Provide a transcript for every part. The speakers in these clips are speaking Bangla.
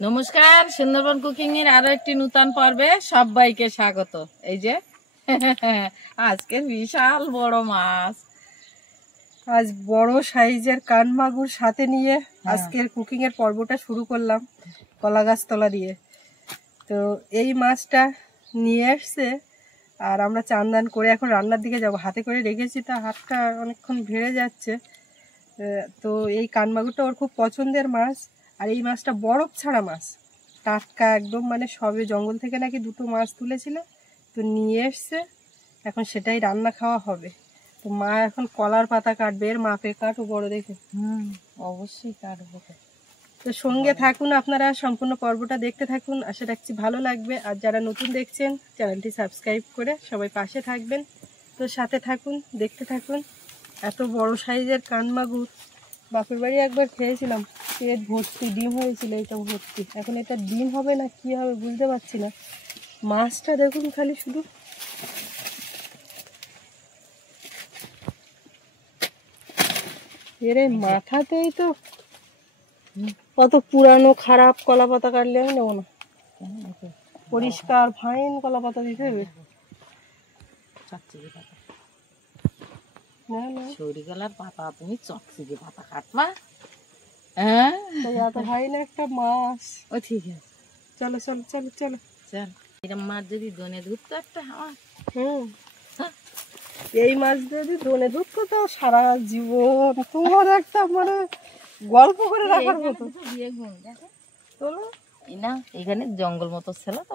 নমস্কার, সুন্দরবন কুকিং এর আরো একটি নতুন পর্বে সবাইকে স্বাগত। এই যে আজকে বিশাল বড় মাছ, আজ বড় সাইজের কান মাগুর সাথে নিয়ে আজকের কুকিং এর পর্বটা শুরু করলাম কলা গাছ তলা দিয়ে। তো এই মাছটা নিয়ে এসছে আর আমরা চান দান করে এখন রান্নার দিকে যাব। হাতে করে রেখেছি, তা হাতটা অনেকক্ষণ ভিড়ে যাচ্ছে। তো এই কান মাগুরটা ওর খুব পছন্দের মাছ, আর এই মাছটা বরফ ছাড়া মাছ, টাটকা একদম, মানে সবে জঙ্গল থেকে নাকি দুটো মাছ তুলেছিল, তো নিয়ে এসছে। এখন সেটাই রান্না খাওয়া হবে। তো মা এখন কলার পাতা কাটবে, এর মাপে কাটো বড় দেখে। অবশ্যই কাটবো। তো সঙ্গে থাকুন, আপনারা সম্পূর্ণ পর্বটা দেখতে থাকুন, আশা রাখছি ভালো লাগবে। আর যারা নতুন দেখছেন চ্যানেলটি সাবস্ক্রাইব করে সবাই পাশে থাকবেন। তো সাথে থাকুন, দেখতে থাকুন। এত বড় সাইজের কান মাগুর বাপের বাড়ি একবার খেয়েছিলাম, পেট ভর্তি ডিম হয়েছিল, এটা ভর্তি। এখন এটা ডিম হবে না কি হবে বুঝতে পারছি না। মাছটা দেখুন খালি শুধু, এর মাথাতেই তো কত পুরানো খারাপ কলা পাতা কাটলে আমি নেবো না, পরিষ্কার ফাইন কলা পাতা দিতে হবে। সরিগলার পাতা তুমি চকচিকে পাতা কাটবা? হ্যাঁ, এত ভাই না একটা মাছ। ও ঠিক আছে, চলো চলো চলো চলো চল। এরকম মাছ যদি দনে ধরতো একটা আমার, এই মাছ যদি দনে ধরতো তো সারা জীবন তোমার একটা মানে গল্প করে রাখার মতো। চলো না, এখানে জঙ্গল মতো ছিল তো।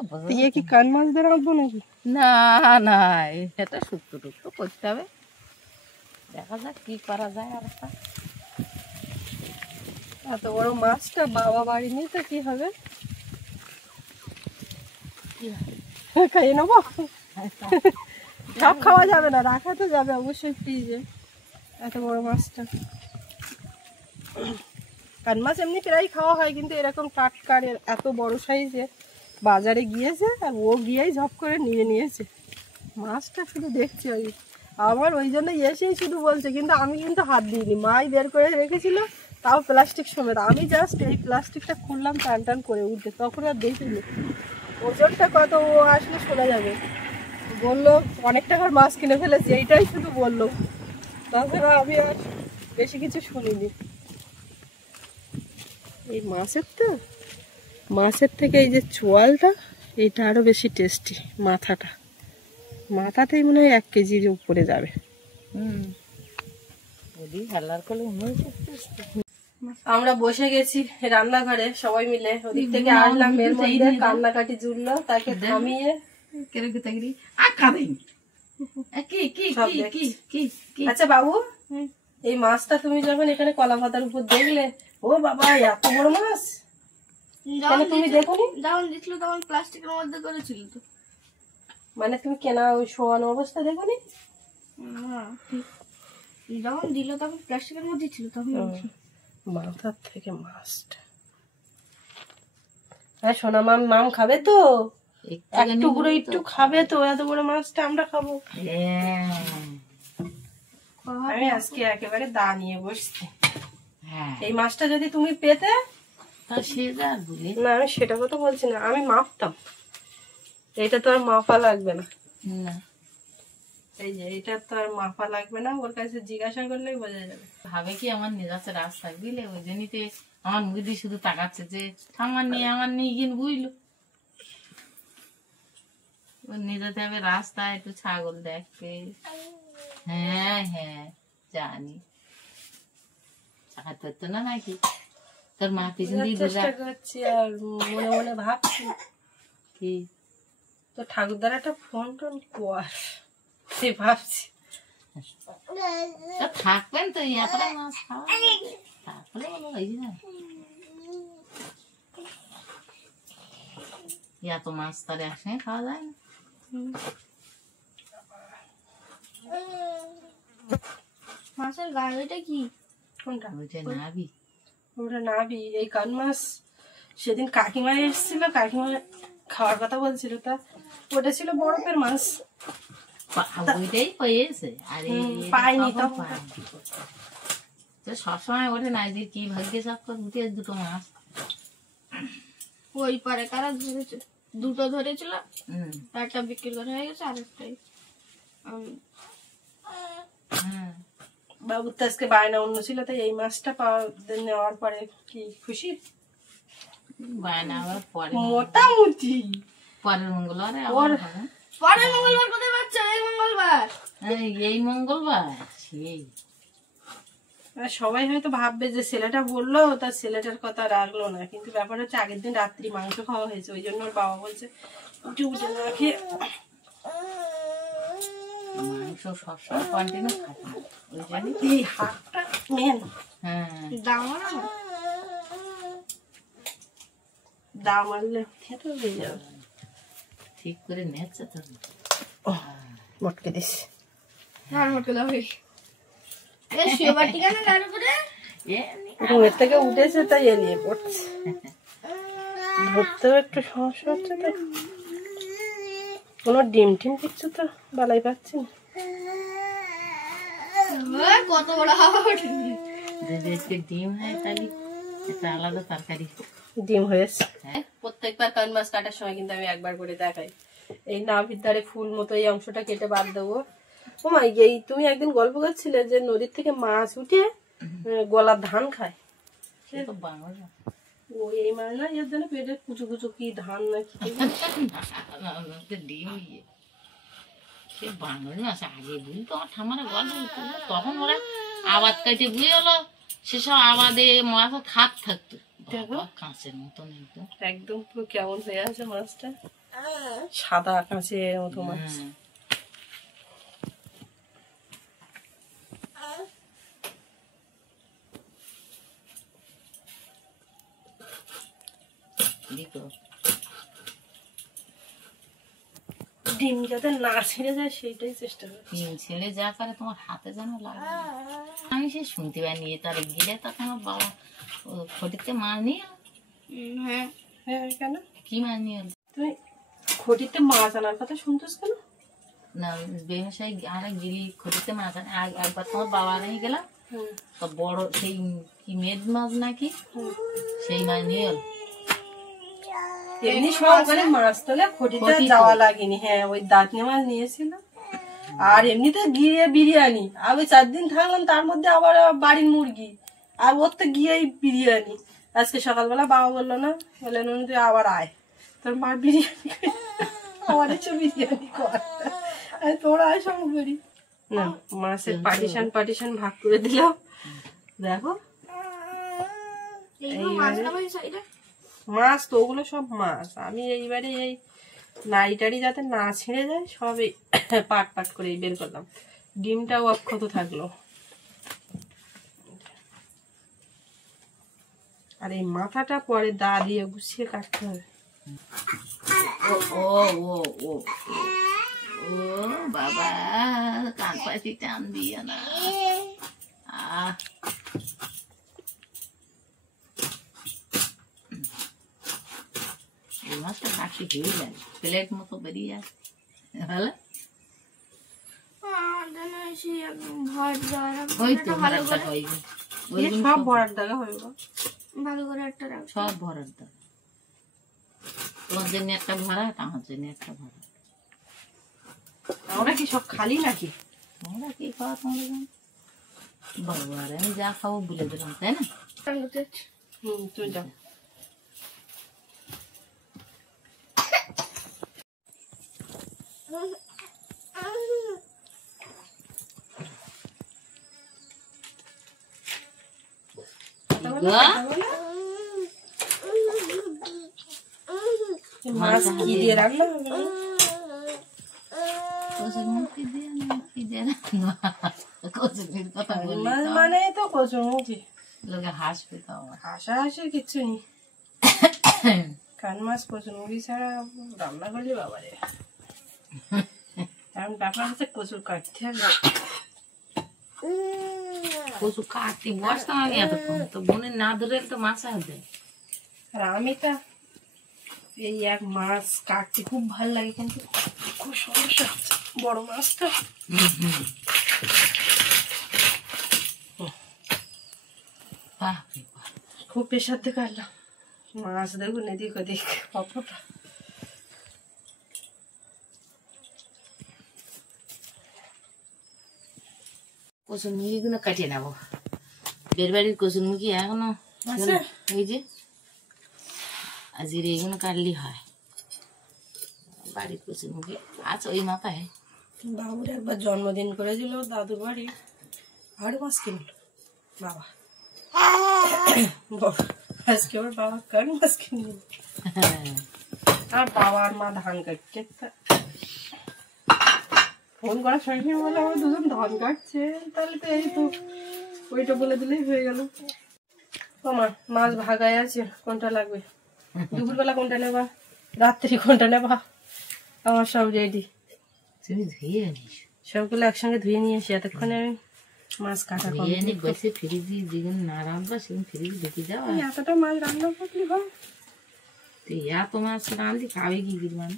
কি কান মাছ দিয়ে রাখবো নাকি? না না, এটা শুক্তো টুক্তো করতে হবে, দেখা যাক কি করা যায়। আর এত বড় মাছটা বাবা বাড়ি নেই তো কি হবে, খাইয়ে নেবো। সব খাওয়া যাবে না, রাখা তো যাবে অবশ্যই ফ্রিজে। এত বড় মাছটা, কান মাছ এমনি প্রায় খাওয়া হয়, কিন্তু এরকম টাটকার এত বড় সাইজে বাজারে গিয়েছে আর ও গিয়েই ঝপ করে নিয়ে নিয়েছে মাছটা। শুধু দেখছি ওই আমার, ওই জন্য এসেই শুধু বলছে, কিন্তু আমি কিন্তু হাত দিইনি, মাই বের করে রেখেছিল, তাও প্লাস্টিক সমেত। আমি জাস্ট এই প্লাস্টিকটা খুললাম টান টান করে উঠে, তখন আর দেখিনি ওজনটা কত। ও আসলে শোনা যাবে, বললো অনেক টাকার মাছ কিনে ফেলেছি, এইটাই শুধু বললো, তাছাড়া আমি আর বেশি কিছু শুনিনি। এই মাছের থেকে এই যে চোয়ালটা, এইটা আরো বেশি টেস্টি। মাথাতেই মনে হয় 1 কেজির উপরে যাবে। আমরা বসে গেছি রান্নাঘরে সবাই মিলে, ওদিক থেকে আসলাম, এর মধ্যে কান্নাকাটি জুড়লো, তাকে থামিয়ে আচ্ছা বাবু, এই মাছটা তুমি যখন এখানে কলা পাতার উপর দেখলে, ও বাবা এত বড় মাছ, তুমি দেখোনি? যখন দিচ্ছিল তখন প্লাস্টিকের মধ্যে করেছিল তো, মানে তুমি কেনা ওই শোয়ানো অবস্থা দেখোনি? যখন দিল তখন প্লাস্টিকের মধ্যে ছিল, তখন মাথার থেকে মাছটা। হ্যাঁ সোনা মাম খাবে তো, একটু গুঁড়ো একটু খাবে তো, এত বড় মাছটা আমরা খাবো। আমি আজকে একেবারে দা নিয়ে বসছি। এই মাছটা যদি তুমি পেতে, না আমি সেটা কথা বলছি না, আমি মাপতাম। এইটা তো আর মাপা লাগবে না, এই যে এটা তো আর মাপা লাগবে না, ওর কাছে জিজ্ঞাসা করলেই বোঝা যাবে। ভাবে কি আমার নিজের রাস্তায় বুঝলে, ওই জন্যতে আমার মুখ দিয়ে শুধু তাকাচ্ছে যে আমার নিয়ে কিন বুঝলো। নিজেতে হবে রাস্তায় একটু ছাগল দেখতে। হ্যাঁ হ্যাঁ জানি, চাকাতে না নাকি তোর মা পিছন দিয়ে চেষ্টা করছি, আর মনে মনে ভাবছি কি তো ঠাকুরদার একটা ফোন টোন কর, ভাবছি থাকবেন তো এতটা মাছ খাওয়া, তারপরে এত মাছ তার একসঙ্গে খাওয়া যায় না। মাছের গায়ে ওইটা কি? কোনটা? ওইটা নাবি। ওটা নাবি। এই কান মাছ সেদিন কাকিমা এসেছিল, কাকিমা খাওয়ার কথা বলছিল, তা ওটা ছিল বরফের মাছ, ওইটাই পেয়েছে। আর পাইনি তো সবসময় ওঠে না, যে কি ভাগ্যে সব উঠে দুটো মাছ। ওই পারে কারা ধরেছে, দুটো ধরেছিল, হুম একটা বিক্রি করা হয়ে গেছে, আরেকটাই আমি। হুম বাবুর তো আজকে বায়না অন্য ছিল, তাই এই মাছটা নেওয়ার পরে কি খুশি? বায়না আবার পরে মোটামুটি পরের মঙ্গলবারে আবার ওর- হবে। পরে মঙ্গলবার কোথায় পাচ্ছে? এই মঙ্গলবার। এই মঙ্গলবার সেই আর সবাই হয়তো ভাববে যে ছেলেটা বললো, তার ছেলেটার কথা রাখলো না, কিন্তু ব্যাপার হচ্ছে আগের দিন রাত্রি মাংস খাওয়া হয়েছে, ওই জন্য ওর বাবা বলছে উঠে উঠে না খেয়ে মাংস সবসময় কন্টিনিউ খাবে না, ওই জন্য। এই হাতটা মেন হ্যাঁ দাম না দা মারলে খেতে হয়ে যাবে। ঠিক করে নেচ্ছে তো। মটকে দিস ধার মটকে দাও। এই শুয়েবার ঠিকানা কার উপরে? ঘুমের থেকে উঠেছে তাই এলিয়ে পড়ছে, ধরতেও একটু সমস্যা হচ্ছে তো। কোনো ডিম টিম কিছু তো বালাই পাচ্ছি না। ওই কত বড় হাওয়া ওঠে। যদি আজকে ডিম হয় তাহলে একটা আলাদা তরকারি। ডিম হয়েছে। হ্যাঁ প্রত্যেকবার কান মাছ কাটার সময় কিন্তু আমি একবার করে দেখাই, এই নাভির ধারে ফুল মতো এই অংশটা কেটে বাদ দেবো। ও মা, এই তুমি একদিন গল্প করছিলে যে নদীর থেকে মাছ উঠে গলার ধান খায়। সে তো বাংলা। ও এই মাছ না, এর জন্য পেটে কুচু কুচু কি ধান নাকি ডিম দিয়ে সে বাংলা মাছ আগে বুঝতো আমার ঠাম্মারা গল্প হতো, তখন ওরা আবাদ কাটে বুঝে হলো, সেসব আবাদে মাছ খাত থাকতো। বাবা, কাঁচের মতন একদম। একদম পুরো কেমন হয়ে আছে মাছটা, সাদা কাঁচের মতো মাছ। হুম। দিতো। ডিম যাতে না ছিঁড়ে যায় সেইটাই চেষ্টা করি। ডিম ছেড়ে যা করে তোমার হাতে যেন লাগে। আমি সে শুনতে পাই নিয়ে তার গিলে তখন আমার বাবা ও খটিতে মাছ নিয়ে এলো। হ্যাঁ হ্যাঁ, কেন কি মাছ নিয়ে এলো? তুমি খটিতে মাছ আনার কথা শুনতেছ কেন? না বেমশাই আরে গিলি খটিতে মাছ আনে। একবার তোমার বাবা নিয়ে গেলাম, তো বড় সেই কি মেদ মাছ নাকি সেই মাছ নিয়ে এলো। এমনি সকালে মাছ তোলে খটিতে যাওয়া লাগেনি। হ্যাঁ, ওই দাঁতনি মাছ নিয়েছিল, আর এমনিতে গিয়ে বিরিয়ানি। আর ওই 4 দিন থাকলাম, তার মধ্যে আবার বাড়ির মুরগি, আর ওর তো গিয়েই বিরিয়ানি। আজকে সকালবেলা বাবা বললো না, বলে নুন তুই আবার আয়, তোর মার বিরিয়ানি আমার এসে বিরিয়ানি কর। আর তোরা আয় সব করি না। মাছের পার্টিশন ভাগ করে দিলাম। দেখো এই মাছটা ভাই সাইডে মাছ তো ওগুলো সব মাছ। আমি এইবারে এই নাইটারি যাতে না ছিঁড়ে যায় সব এই পাট পাট করে বের করলাম। ডিমটাও অক্ষত থাকলো। আর এই মাথাটা পরে দা দিয়ে গুছিয়ে কাটতে হবে। ও ও ও ও ও বাবা, কান পাশি টান দিয়ে না। এই মাছটা কাশি হয়ে যায়, প্লেট মতো বেরিয়ে যায়। ভালো ওই তো ভালো ভরার করে দাগ, সব ভরার দাগা হয়ে গেল। ভালো করে একটা রাখ। সব ভরার দাগ। তোমার জন্য একটা ভরা, আমার জন্য একটা ভরা। আমরা কি সব খালি নাকি? তোমরা কি খাওয়া তোমাদের জন্য? বাবা, আর আমি যা খাবো বলে দিলাম, তাই না? তুই যাও। মাছ কি দিয়ে রান্না হবে? মানে তো কচুরমুখী। লোকে হাসবে তো আমার। হাসাহাসির কিচ্ছু নেই। কান মাছ কচুরমুখী ছাড়া রান্না করলে বাবারে। কারণ ব্যাপার হচ্ছে কচুর কাটতে হবে। কচু কাটতে বসতাম আমি এতক্ষণ, তো বোনের না ধরে তো মাছ আসবে। আর আমি তো এই এক মাছ কাটতে খুব ভালো লাগে, কিন্তু খুব সমস্যা হচ্ছে বড় মাছটা। বাহ রে বাহ। খুব প্রেশার দিয়ে কাটলাম। মাছ দেখুন এদিক ওদিক কতটা। কচুর মুখিগুলো কাটিয়ে নেবো। বের বাড়ির কচুর মুখি এখনো আছে? এই যে জিরে এগুলো কাটলি হয়। বাড়ির কচুর মুখি আচ্ছা ওই মাথায় বাবুর একবার জন্মদিন করেছিল দাদুর বাড়ি, আর মাছ কিনলো বাবা। আজকে ওর বাবা কার মাছ কিনলো, আর বাবা আর মা ধান কাটছে। ফোন করার সঙ্গে সঙ্গে বলে আমরা দুজন ধান কাটছে, তাহলে তো এই তো ওইটা বলে দিলেই হয়ে গেল। তোমার মাছ ভাগায় আছে, কোনটা লাগবে, দুপুরবেলা কোনটা নেবা, রাত্রি কোনটা নেবা, আমার সব রেডি। তুমি ধুয়ে আনিস, সবগুলো একসঙ্গে ধুয়ে নিয়ে এসে এতক্ষণে আমি মাছ কাটা ধুয়ে আনি বসে ফ্রিজে যেদিন না রাঁধবা সেদিন ফ্রিজে ঢুকে যাওয়া। এতটা মাছ রান্না করলে হয়? এত মাছ রাঁধি খাবে কি মানে?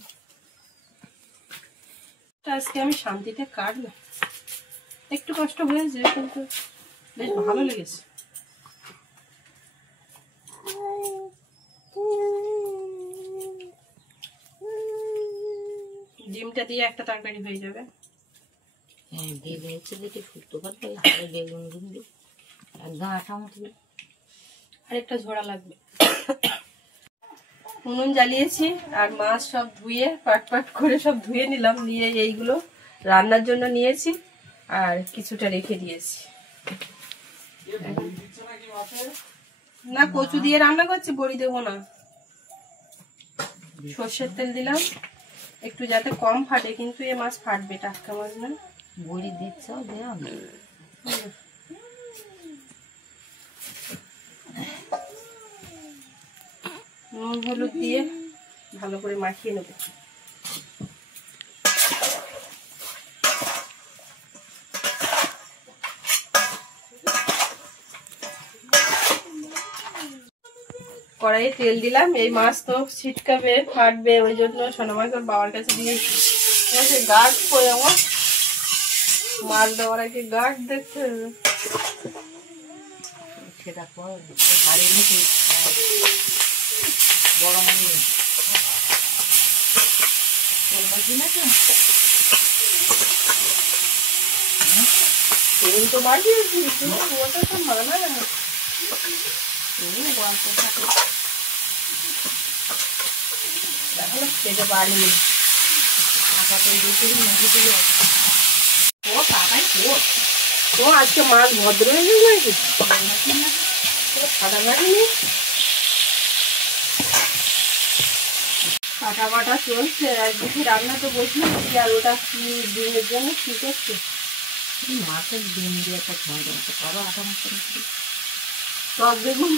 আজকে আমি শান্তিতে কাটলাম, একটু কষ্ট হয়েছে কিন্তু বেশ ভালো লেগেছে। ডিমটা দিয়ে একটা তরকারি হয়ে যাবে। হ্যাঁ বেগুন হচ্ছে দেখে ফুটতে পারবে, বেগুন কিন্তু একদম আঠা মতো। আরেকটা ঝোড়া লাগবে। উনুন জ্বালিয়েছি আর মাছ সব ধুয়ে পাট পাট করে সব ধুয়ে নিলাম, নিয়ে এইগুলো রান্নার জন্য নিয়েছি আর কিছুটা রেখে দিয়েছি। না কচু দিয়ে রান্না করছি, বড়ি দেবো না। সর্ষের তেল দিলাম একটু যাতে কম ফাটে, কিন্তু এ মাছ ফাটবে, টাটকা মাছ না। বড়ি দিচ্ছ দেওয়া নুন হলুদ দিয়ে ভালো করে মাখিয়ে নেব। কড়াইয়ে তেল দিলাম, এই মাছ তো ছিটকাবে ফাটবে, ওই জন্য সোনামাকে ওর বাবার কাছে দিয়েছি। গার্ড করে আমার মাছ দেওয়ার আগে গার্ড দেখতে হবে। সেটা পর হাড়ি নাকি বড় মানে তেল তো বাড়িয়েছি, ওটা তো মানা না। সেটা বাড়িয়ে ও আজকে মাছ ভদ্র হয়ে গেছে নাকি, ফাটা বাড়িনি। কাটা বাটা চলছে, একদিকে রান্না তো বসিয়েছি, আর ওটা ডিমের জন্য ঠিক আছে। মাছের ডিম দিয়ে একটা ঝোল করো আটা মাছ টক বেগুন,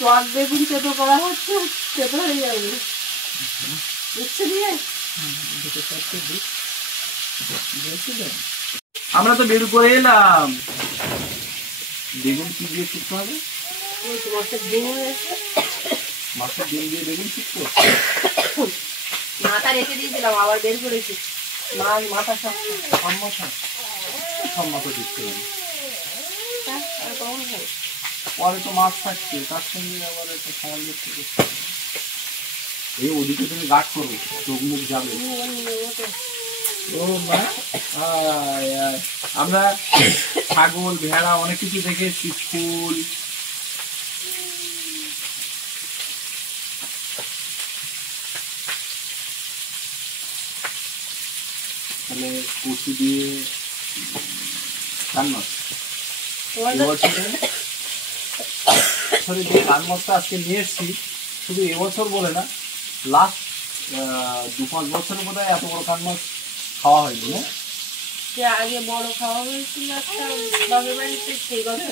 টক বেগুন চেপে করা হচ্ছে, চেপে হয়ে যাবে উচ্ছে দিয়ে। আমরা তো বের করে এলাম। বেগুন কি দিয়ে শিখতে হবে? মাছের ডিম হয়েছে, মাছের ডিম দিয়ে বেগুন শিখতে মাথা রেখে দিয়েছিলাম, আবার বের করেছি। মাছ মাথা সব সব মাথা শিখতে হবে। আর কখন খাই? পরে তো মাছ থাকছে, তার সঙ্গে আবার একটা খাওয়ার করতে হবে। এই ওদিকে তুমি গাছ করো, চোখ মুখ যাবে। ও মা, আমরা ছাগল ভেড়া অনেক কিছু দেখেছি, ফুল। তাহলে কচু দিয়ে কান মাছ, এবছরে যে কান মাছটা আজকে নিয়ে এসছি, শুধু এবছর বলে না, লাস্ট 2-5 বছরের বোধ হয় এত বড় কান মাছ খাওয়া হয়নি না। আগে বড় খাওয়া হয়েছিল একটা বাপের বাড়িতে, সেই গল্প,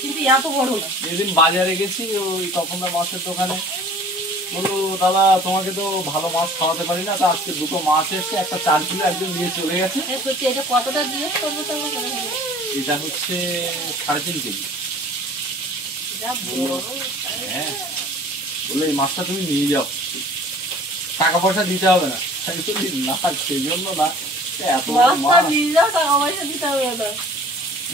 কিন্তু এত বড় না। যেদিন বাজারে গেছি ওই তপনদা মাছের দোকানে, বললো দাদা তোমাকে তো ভালো মাছ খাওয়াতে পারি না, তা আজকে 2টো মাছ এসছে, একটা 4 কিলো একজন নিয়ে চলে গেছে। এটা কতটা জিজ্ঞেস করবো তাহলে? এটা হচ্ছে 3.5 কেজি। হ্যাঁ, বললো এই মাছটা তুমি নিয়ে যাও, টাকা পয়সা দিতে হবে না। না সেই জন্য না, এত মাছ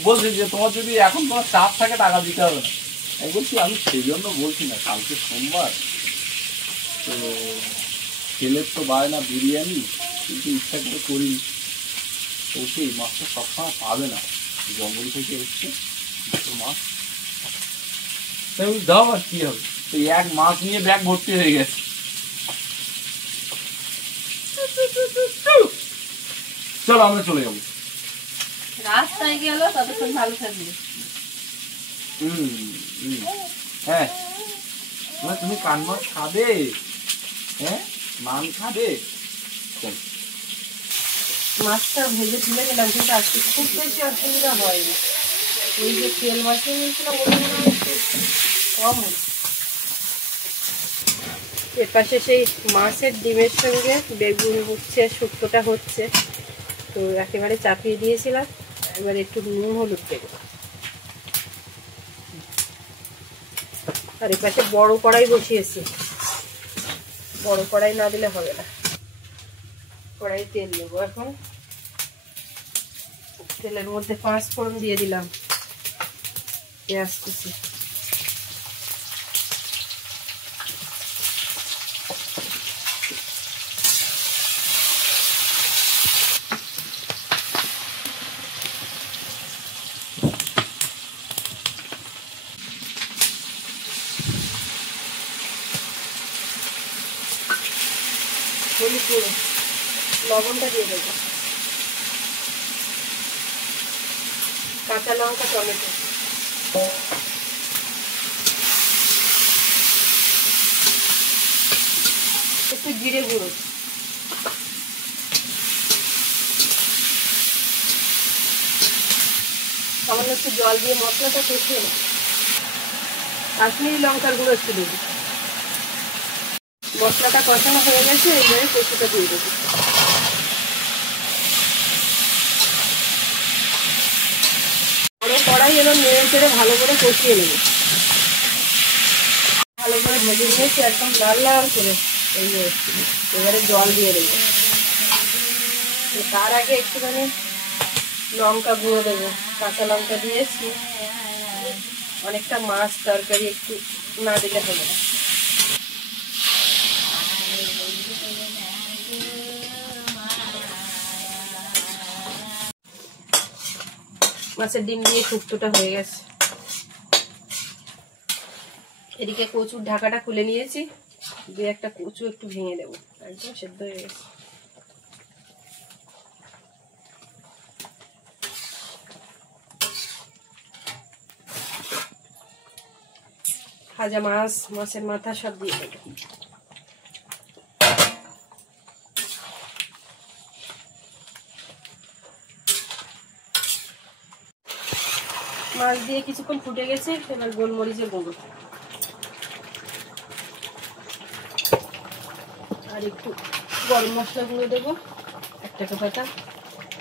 বলছি যে তোমার যদি এখন তোমার চাপ থাকে টাকা দিতে হবে না। আমি বলছি আমি সেই জন্য বলছি না, কালকে সোমবার তো ছেলের তো বায় না বিরিয়ানি, কিন্তু ইচ্ছা করে করি। বলছি এই মাছটা সবসময় পাবে না, জঙ্গল থেকে এসছে দুটো মাছ, তাই বলি দাও আর কি হবে। তো এক মাছ নিয়ে ব্যাগ ভর্তি হয়ে গেছে। চলো আমরা চলে যাবো। রাস্তায় গেল ততক্ষণ ভালো থাকবে। হ্যাঁ তুমি কান মাছ খাবে? হ্যাঁ মান খাবে? চল। মাছটা ভেজে তুলে নিলাম, কিন্তু আজকে খুব বেশি অসুবিধা হয়নি। ওই যে তেল মাখিয়ে নিয়েছিলাম ওটা মনে হয় একটু কম হলো। এর পাশে সেই মাছের ডিমের সঙ্গে বেগুন উঠছে, শুক্তোটা হচ্ছে, তো একেবারে চাপিয়ে দিয়েছিলাম। এবার একটু নুন হলুদ দেবো। আর এর পাশে বড় কড়াই বসিয়েছি, বড় কড়াই না দিলে হবে না। কড়াই তেল দেবো এখন। তেলের মধ্যে 5 ফোড়ন দিয়ে দিলাম, পেঁয়াজ কুচি, হলুদ গুঁড়ো, লবণটা দিয়ে দেবো, কাঁচা লঙ্কা, টমেটো, একটু জিরে গুঁড়ো, সামান্য একটু জল দিয়ে মশলাটা কষিয়ে নেব। কাশ্মীরি লঙ্কার গুঁড়ো একটু দেবো। মশলাটা কষানো হয়ে গেছে, এইবারে কচুটা দিয়ে দেবো। বড় কড়াই এবার নেড়ে চেড়ে ভালো করে কষিয়ে নেব। ভালো করে ভেজে নিয়েছি একদম লাল লাল করে। এই যে এবারে জল দিয়ে দেবো। তার আগে একটুখানি লঙ্কা গুঁড়ো দেবো, কাঁচা লঙ্কা দিয়েছি। অনেকটা মাছ তরকারি, একটু না দিলে হবে না। মাছের ডিম দিয়ে শুক্তোটা হয়ে গেছে। এদিকে কচুর ঢাকাটা খুলে নিয়েছি, দিয়ে একটা কচু একটু ভেঙে দেবো, একদম সেদ্ধ হয়ে গেছে। ভাজা মাছ, মাছের মাথা সব দিয়ে দেবো। মাছ দিয়ে কিছুক্ষণ ফুটে গেছে, এবার গোলমরিচের গুঁড়ো আর একটু গরম মশলা গুঁড়ো দেবো, একটা পাতা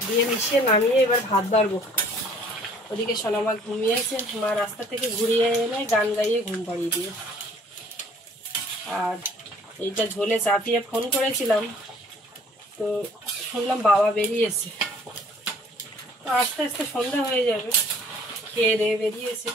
দিয়ে মিশিয়ে নামিয়ে এবার ভাত বাড়বো। ওদিকে সোনামা ঘুমিয়েছে, মা রাস্তা থেকে ঘুরিয়ে এনে গান গাইয়ে ঘুম পাড়িয়ে দিয়ে। আর এইটা ঝোলে চাপিয়ে ফোন করেছিলাম, তো শুনলাম বাবা বেরিয়েছে, তো আস্তে আস্তে সন্ধ্যা হয়ে যাবে। খেয়ে দিয়ে বেরিয়েছে।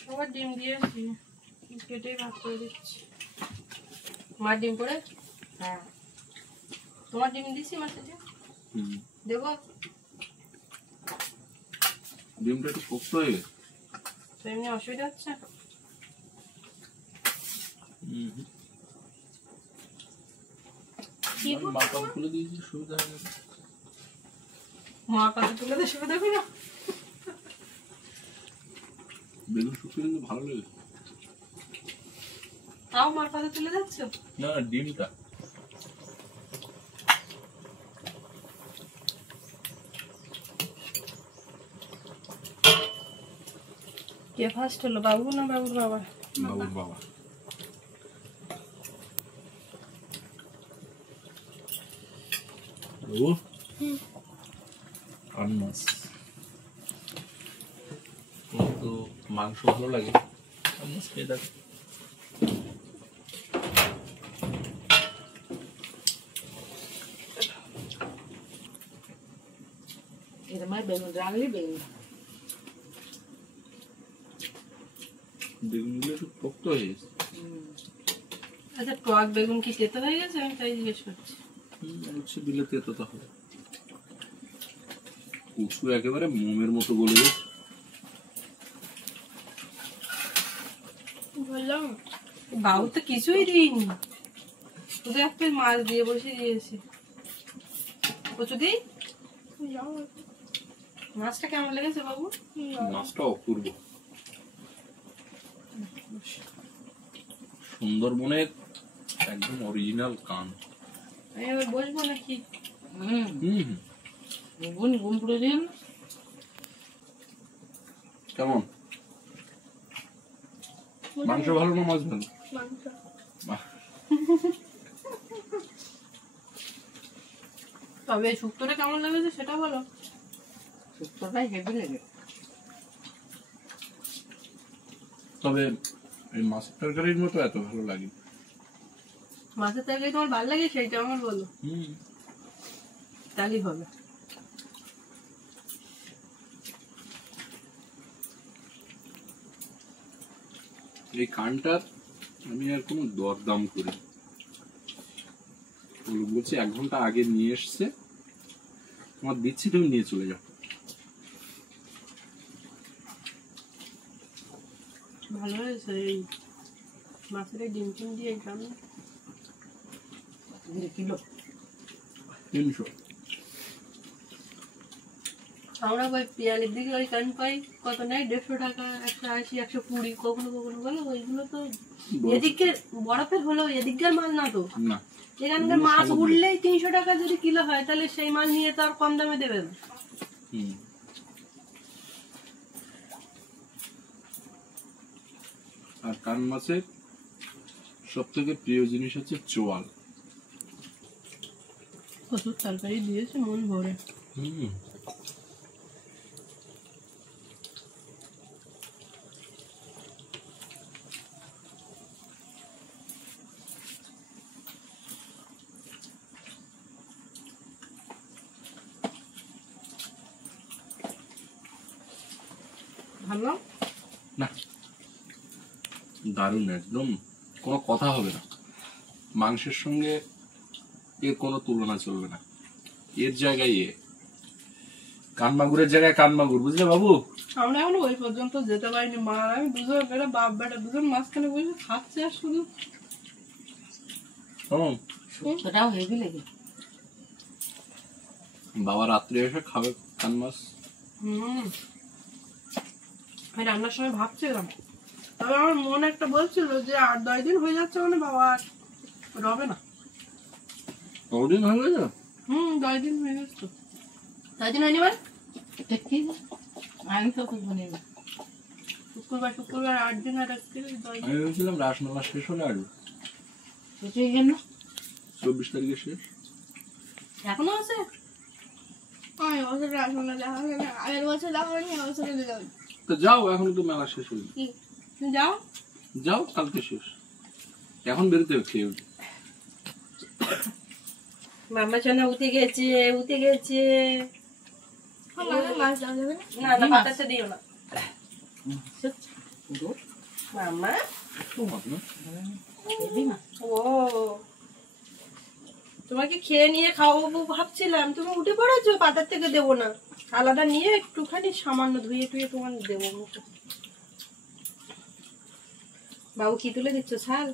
সবার ডিম দিয়েছি, কেটেই ভাগ করে দিচ্ছি। মার ডিম পড়ে? হ্যাঁ। তোমার ডিম দিছি মাছের ডিম দেবো? ডিমটা একটু শক্ত হয়ে গেছে, তো এমনি অসুবিধা হচ্ছে? মাথা তুলে দিয়েছি, সুবিধা হয়ে গেছে। মা পাশে তুলে দিয়ে সুবিধা হবে না? বেগুন শুকিয়ে কিন্তু ভালো লেগেছে। তাও মার পাশে তুলে যাচ্ছ? না ডিমটা কে ফার্স্ট হলো, বাবু না বাবুর বাবা? বাবুর বাবা। ও কান মাছ তোমার তো মাংস ভালো লাগে, কান মাছ খেয়ে দেখো। বেগুন রাখলি বেগুন বেগুনগুলো একটু পোক্ত হয়ে গেছে। আচ্ছা, টক বেগুন কি তেতো হয়ে গেছে? আমি তাই জিজ্ঞেস করছি। হচ্ছে বিলেতে এত তাহলে কচু একেবারে মোমের মতো গলে গেছে। বললাম বাবু তো কিছুই দিইনি, শুধু একটা মাছ দিয়ে বসে দিয়েছি। কচু দিই। মাছটা কেমন লেগেছে বাবু? মাছটা অপূর্ব, সুন্দরবনের একদম অরিজিনাল কান। আমি এবার বসবো নাকি? গুন গুন করে দিন। কেমন মাংস ভালো না মাছ ভালো? মাংস তবে শুক্তোটা কেমন লেগেছে সেটা বলো। শুক্তোটাই হেভি লেগে। তবে এই মাছের তরকারির মতো এত ভালো লাগে। মাছের তরকারি তোমার ভালো লাগে সেইটা আমার বলো, তাহলেই হবে। এই কানটার আমি আর কোনো দরদাম করি, বলছি 1 ঘন্টা আগে নিয়ে এসছে, তোমার দিচ্ছি, তুমি নিয়ে চলে যাও। ভালো হয়েছে এই মাছের এই ডিম টিম দিয়ে একদম কিলো 300। আমরা ওই পিয়ালির দিকে ওই কান পাই কত নেই, 150 টাকা, 180, 120, কখনো কখনো বলো। ওইগুলো তো এদিকের বরফের হলো, এদিককার মাছ না তো। না, এখানকার মাছ উঠলেই 300 টাকা যদি কিলো হয়, তাহলে সেই মাছ নিয়ে তো আর কম দামে দেবে না। আর কান মাছের সব থেকে প্রিয় জিনিস হচ্ছে চোয়াল। প্রচুর তরকারি দিয়েছে মন ভরে। ভালো না, দারুণ, একদম কোনো কথা হবে না। মাংসের সঙ্গে এর কোনো তুলনা চলবে না। এর জায়গায় কান মাগুরের জায়গায় কান মাগুর, বুঝলে বাবু? আমরা এখনো ওই পর্যন্ত যেতে পারিনি। মা আর আমি দুজন, এটা বাপ বেটা দুজন মাঝখানে বসে খাচ্ছে আর শুধু। শুক্তোটাও হেভি লেগে। বাবা রাত্রে এসে খাবে কান মাছ। আমি রান্নার সময় ভাবছিলাম, তবে আমার মন একটা বলছিল যে 8-10 দিন হয়ে যাচ্ছে মানে বাবা আর রবে না। কতদিন হয়ে গেছে? 10 দিন হয়ে গেছে তো। 10 দিন হয়নি মানে আমি তো খুব বলি না। শুক্রবার 8 দিন আর আজকে 10 দিন। আমি ভেবেছিলাম রাসমেলা শেষ হলে আর কিছুই কেন 24 তারিখে শেষ। এখনো আছে? আমি বছর রাসমেলা দেখা হবে না, আগের বছর দেখা হয়নি, এবছরে দিলাম। তো যাও, এখন তো মেলা শেষ হলো। তুমি যাও যাও, কালকে শেষ। এখন বেরোতে হবে খেয়ে উঠে। মামা সোনা উঠে গেছে, উঠে গেছে। মাছ দেওয়া যাবে না? না না, বাতাসে দিও না মামা। হেভি না। ও, তোমাকে খেয়ে নিয়ে খাওয়াবো ভাবছিলাম, তুমি উঠে পড়েছো। পাতার থেকে দেবো না, আলাদা নিয়ে একটুখানি সামান্য ধুয়ে টুয়ে তোমার দেবো মুখে। বাবু কি তুলে দিচ্ছ? শাল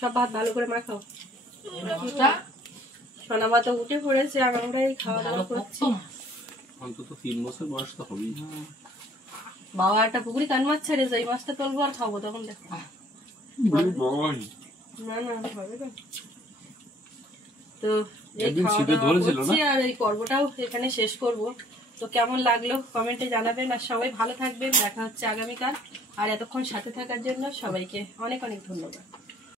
সব ভাত ভালো করে মাখাও। সোনা মা তো উঠে পড়েছে, আর আমরা এই খাওয়া দাওয়া করছি। অন্তত 3 বছর বয়স তো হবেই। বাবা একটা পুকুরি কান মাছ ছেড়েছে, এই মাছটা তুলবো আর খাবো, তখন দেখো। না না হবে না। তো এই একদিন খাওয়া ছিপে দাওয়া ধরেছিল না? করছি আর এই পর্বটাও এখানে শেষ করব। তো কেমন লাগলো কমেন্টে জানাবেন, আর সবাই ভালো থাকবেন। দেখা হচ্ছে আগামীকাল। আর এতক্ষণ সাথে থাকার জন্য সবাইকে অনেক অনেক ধন্যবাদ।